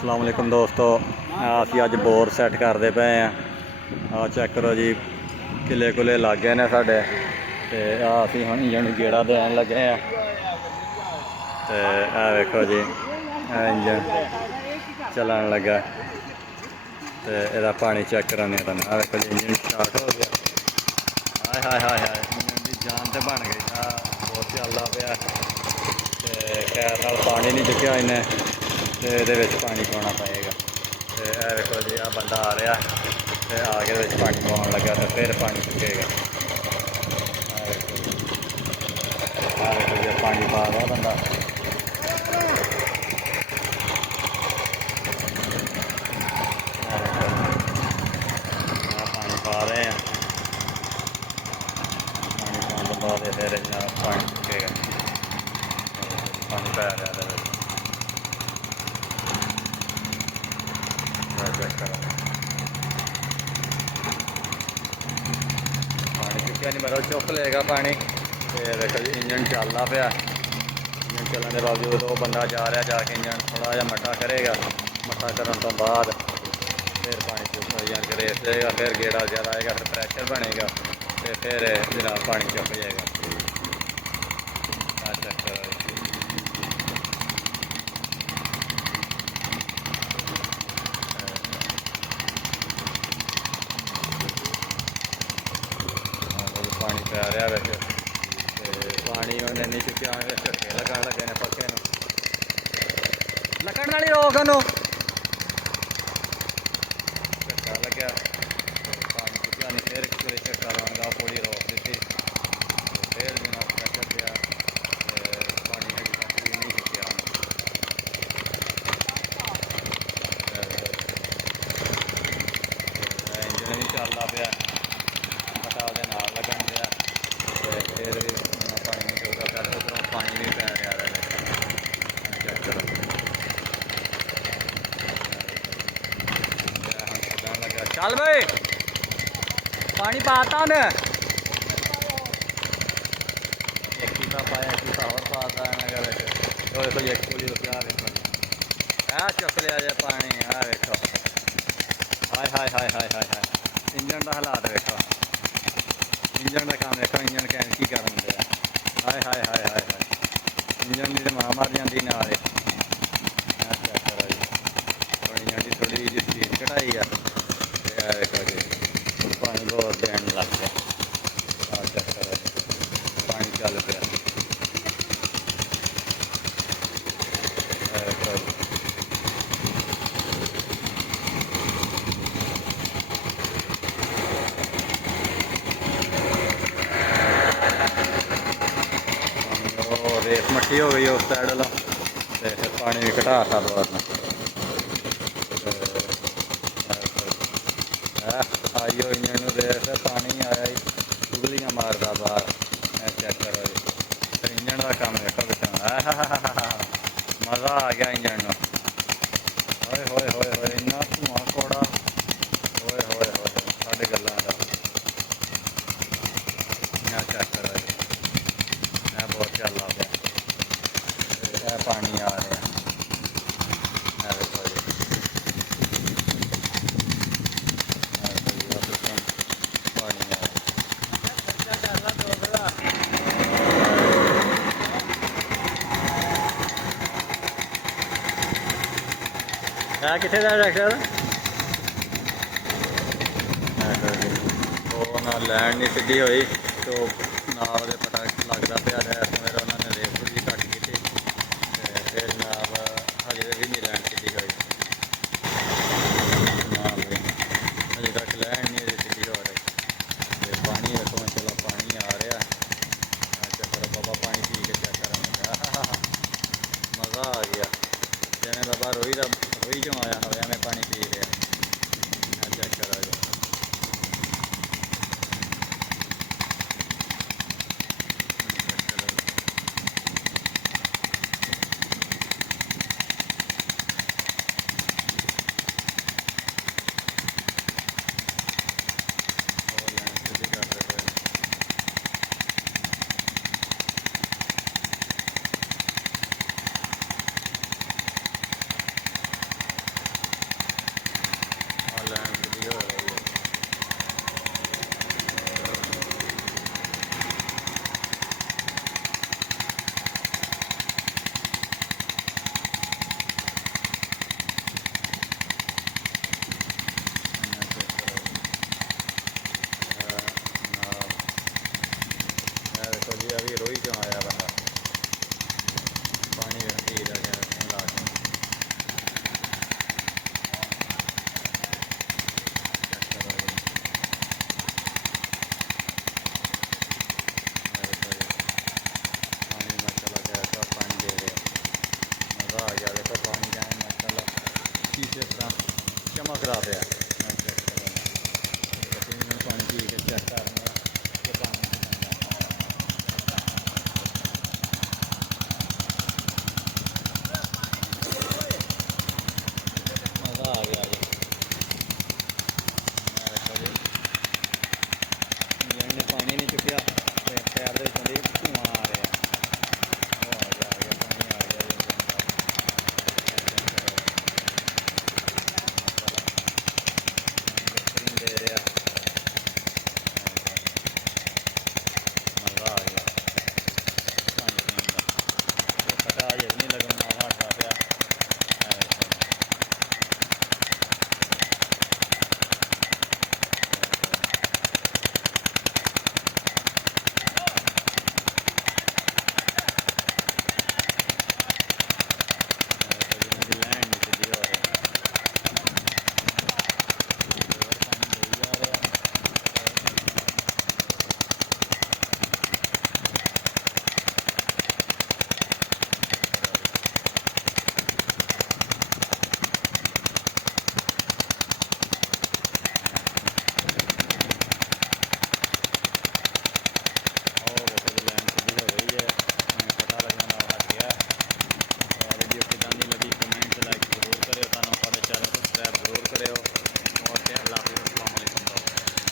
अस्सलाम वालेकुम दोस्तों, ਅਸੀਂ ਅੱਜ ਬੋਰ ਸੈੱਟ ਕਰਦੇ ਪਏ ਆ। ਆ ਚੈੱਕ ਕਰੋ ਜੀ, ਕਿਲੇ ਕੁਲੇ ਲੱਗ ਗਏ ਨੇ ਸਾਡੇ ਤੇ ਆ ਅਸੀਂ ਹੁਣ ਇੰਜਣ ਨੂੰ ਗੇੜਾ ਦੇਣ ਲੱਗੇ ਆ। ਤੇ ਆ ਵੇਖੋ ਜੀ, ਇੰਜਣ ਚੱਲਣ ਲੱਗਾ ਤੇ ਇਹਦਾ ਪਾਣੀ ਚੈੱਕ ਕਰਾਉਂਦੇ ਤੁਹਾਨੂੰ। ਆ ਵੇਖੋ ਜੀ, ਇੰਜਣ ਸਟਾਰਟ ਹੋ ਗਿਆ। ਹਾਏ ਹਾਏ ਹਾਏ ਹਾਏ, ਇੰਜਣ ਦੀ ਜਾਨ ਤੇ ਬਣ ਗਈ। ਆ ਬਹੁਤ ਚੱਲਦਾ ਪਿਆ ਤੇ ਖੈਰ ਨਾਲ ਪਾਣੀ ਨਹੀਂ ਚੁੱਕਿਆ ਇਹਨੇ ਤੇ ਇਹਦੇ ਵਿੱਚ ਪਾਣੀ ਪਾਉਣਾ ਪਏਗਾ। ਤੇ ਇਹ ਵੇਖੋ ਜੀ, ਆ ਬੰਦਾ ਆ ਰਿਹਾ ਤੇ ਆ ਕੇ ਇਹਦੇ ਵਿੱਚ ਪਾਣੀ ਪਾਉਣ ਲੱਗਾ ਤੇ ਫਿਰ ਪਾਣੀ ਚੁੱਕੇਗਾ। ਆ ਵੇਖੋ ਜੀ, ਪਾਣੀ ਪਾ ਰਿਹਾ ਬੰਦਾ। ਪਾਣੀ ਪਾ ਰਹੇ ਆ, ਪਾਣੀ ਪਾਉਣ ਤੋਂ ਬਾਅਦ ਫਿਰ ਪਾਣੀ ਚੁੱਕੇਗਾ। ਪਾਣੀ ਪੈ ਰਿਹਾ ਇਹਦੇ ਵਿੱਚ। पानी चुकया नहीं, मतलब चुक लेगा पानी। तो देखो जी, इंजन चलता पाया। इंजन चलने के बावजूद वो बंदा जा रहा, जाके इंजन थोड़ा जहा मट्टा करेगा। मट्टा करने तो बाद फिर पानी चुक इंजन रेस देगा, फिर गेड़ा ज़्यादा आएगा, फिर प्रैशर बनेगा तो फिर जनाब पानी चुक जाएगा। पानी पै रहा वैसे पानी उन्हें नहीं चुकया, झटके लगन लगे ने पक्के लगन वाली रोक झटका लग्या। पानी चुकया नहीं, फिर झटका लागा पूरी रोक दी। फिर जनाब प्रैशर गया, पानी अभी तक भी नहीं चुकया। इंजन भी चलता पाया, पता वो लगन दिया फिर भी पानी नहीं चुकता। फिर उधरों पानी भी पै रहा है। लगा चल भाई, पानी पाता उन्हें एक टीका पाया, एक टीका और पाता है। तो देखो एक पूरी रुपया है चुक लिया जाए पानी। है देखो, हाय हाय हाय हाय हाय हाय, इंजन का हालात देखो, इंजन का काम देखो, इंजन की करन दे। हाय हाय हाय हाय हाय, इंजन की तो मां मर जाती ना। चेक करो जी, इंजन की थोड़ी जी स्पीड घटाई है। देखो जी, पानी बहुत देन लग गया। चेक करो जी, पानी चल पाया। देखो जी, रेस मट्ठी हो गई उस साइड वाला, तो फिर पानी भी घटाता दोबारा। आई हो इंजन रेस, पानी आया ही उगलियाँ मारता बाहर। चेक करो जी, फिर इंजन का काम देखो पिछा। मज़ा आ गया इंजन में। होए होए होए होए, इन्ना धुआं कौड़ा, होए होए होए साढ़े गल्लां दा। चेक करो जी, बहुत चलता पाया। पानी आ रहा है, देखो जी, पानी आ रहा कितने का ट्रैक्टर। वो ना लैंड नहीं सीधी हुई तो ना वो पता लगता पाया। मेरा उन्होंने रेस थोड़ी घट की थी, फिर जनाब हजे भी नहीं लैंड सीधी हुई ना, हजे तक लैंड नहीं सीधी हो रही। पानी देखो चलो, पानी आ रहा है। चेक करो बाबा, पानी पी के चेक करो। मज़ा आ गया, जिमें बाबा रोही जो आया हो मैं पानी पी रहा। चेक करो जी, ਸ਼ੀਸ਼ੇ ਇਸ ਤਰ੍ਹਾਂ ਚਮਕਦਾ ਪਿਆ। ਅੱਛਾ ਅੱਛਾ, ਪਾਣੀ ਪੀ ਕੇ ਚੈੱਕ ਕਰ